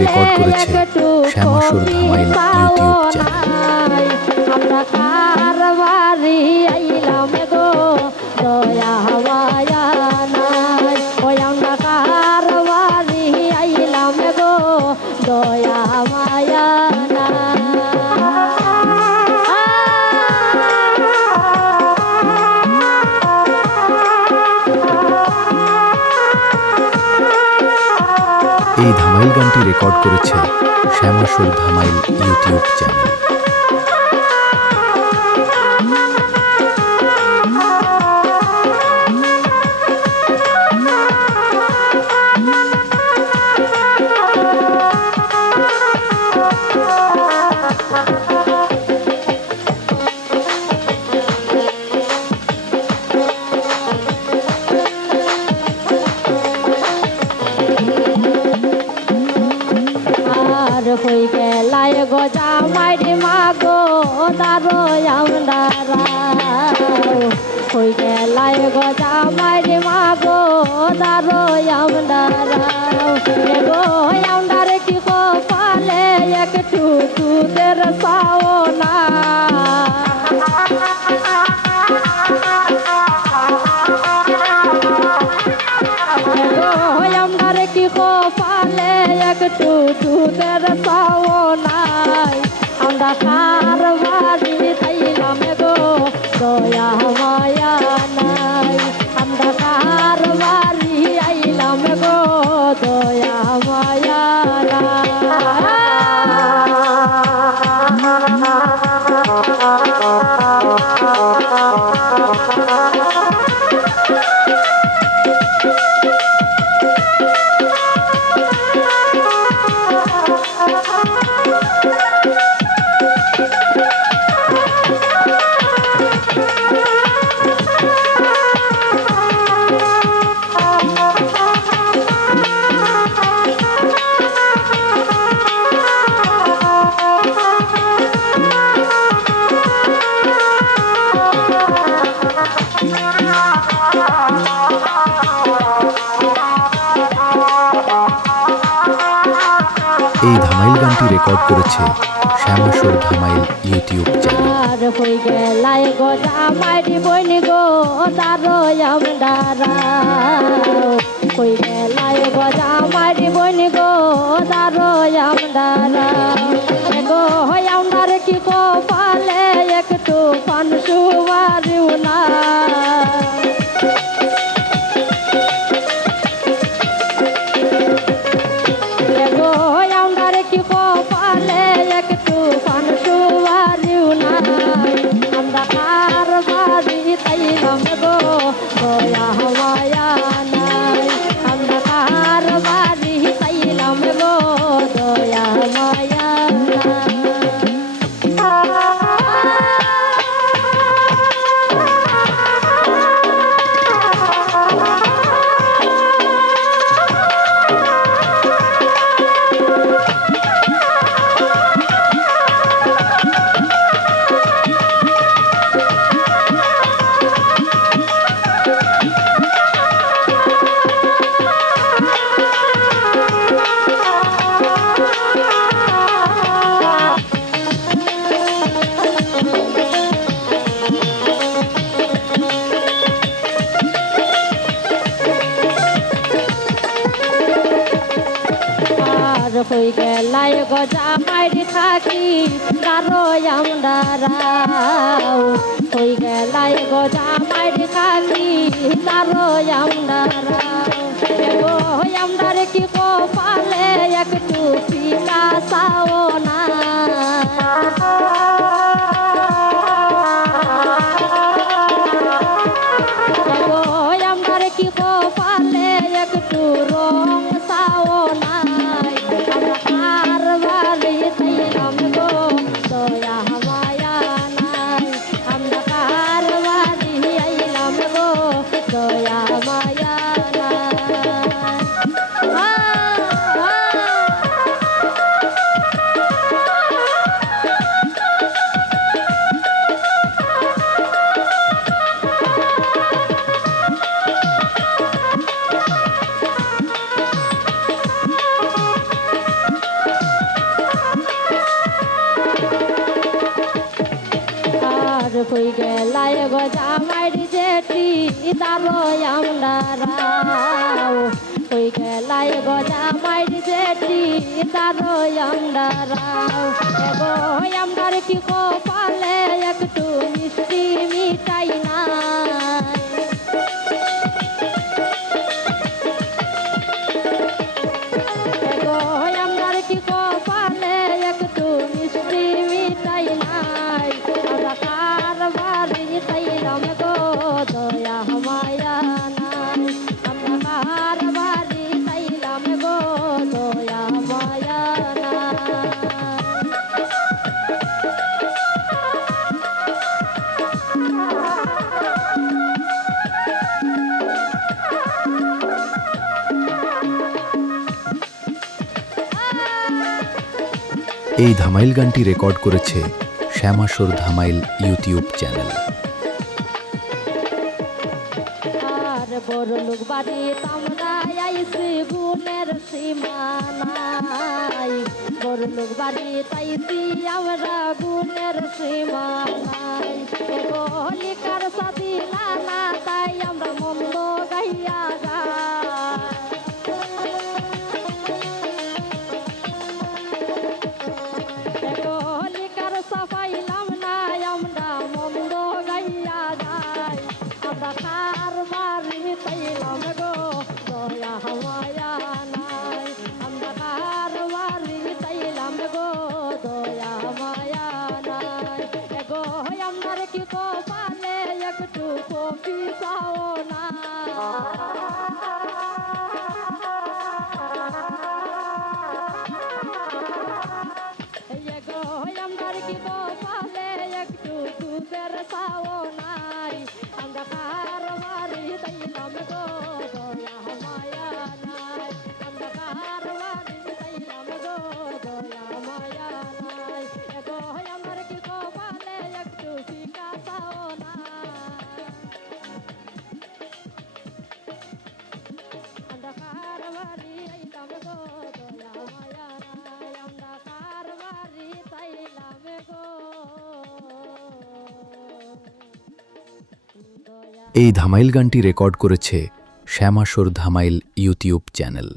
Record করেছে শ্যামাসুর Dhamail YouTube channel. আমরা কারবারি আইলাম গো দয়া মায়া নাই, ওই আমরা কারবারি আইলাম গো দয়া মায়া নাই। এই ধামাইল গানটি রেকর্ড করেছে শ্যামাসুর ধামাইল ইউটিউব চ্যানেল। হই গেলায় গজা মাইরে মাগো দারো আমদারা, হই গেলায় গজা মাইরে মাগো দারো আমদারা গো আমদারে কি কপালে একটু দুধের পাওনা। আমদারে কি কপালে একটু দুধের পাওনাই, আমরা কারবারি তাইলাম গো দয়া মায়া নাই, আমরা কারবারি আইলাম গো দয়া মায়া এই ধামাইল গানটি রেকর্ড করেছে শ্যামাসুর ধামাইল ইউটিউব চ্যানেল। আর হই গেলায় গজা মাইরি বইনি গো দারো আমদারা, হই গেলায় গজা মাইরি বইনি গো দারো আমদারা গো আমদার কি কপালে একটু পান সুবারিও না। হই গেলায় গজা মাইরি থাকি কারো আমদারা, হই গেলায় গজা মাইরি থাকি কারো আমদারা গো আমদারে কি কপালে একটু পিলা চাও না। আমদারে কি কপালে একটু রং চাও না, কারবারি তাইলাম গো দয়া মায়া নাই, আমরা কারবারি আইলাম গো দয়া মায়া নাই। জামাই জেঠি দারোয় আমরা রাও ওই গেলাই গো জামাই জেঠি দারোয় আমরা রাও এগো আমরার কি কপালে একটু মিষ্টি মিঠাই নাই এগো আমরার কি কপালে একটু মিষ্টি মিঠাই নাই আমরা কার বাড়ি তাইলাম গো দয়া মায়া নাই আমরা কার বাড়ি তাইলাম গো দয়া মায়া নাই এই ধামাইল গানটি রেকর্ড করেছে শ্যামাসুর ধামাইল ইউটিউব চ্যানেল। আর বড় লোক বাড়ি আমরা আইসি গুণের সীমানাই বড় লোক বাড়ি তাইছি আমরা গুণের সীমানাই লিকার সাথী না তাই আমরা মন্দ গাইয়া লিকার সাফাইলাম না আমরা মন্দ গাইয়া যাই আমরা কার বাড়ি তাইলাম গো দয়া মায়া নাই আমরা কার বাড়ি তাইলাম গো দয়া মায়া নাই এগো আমার কি কপালে একটু কপি চাও না এগো আমার কি কপালে একটু দুধের চাও নাই আমরা কার বাড়ি তাইলাম গো দয়া মায়া নাই আমরা কার বাড়ি তাইলাম গো দয়া মায়া নাই এগো আমার কি কপালে একটু ফিকা চাও না আমরা কার বাড়ি আইলাম গো দয়া মায়া নাই আমরা কার বাড়ি তাইলাম গো এই ধামাইল গানটি রেকর্ড করেছে শ্যামাসুর ধামাইল ইউটিউব চ্যানেল।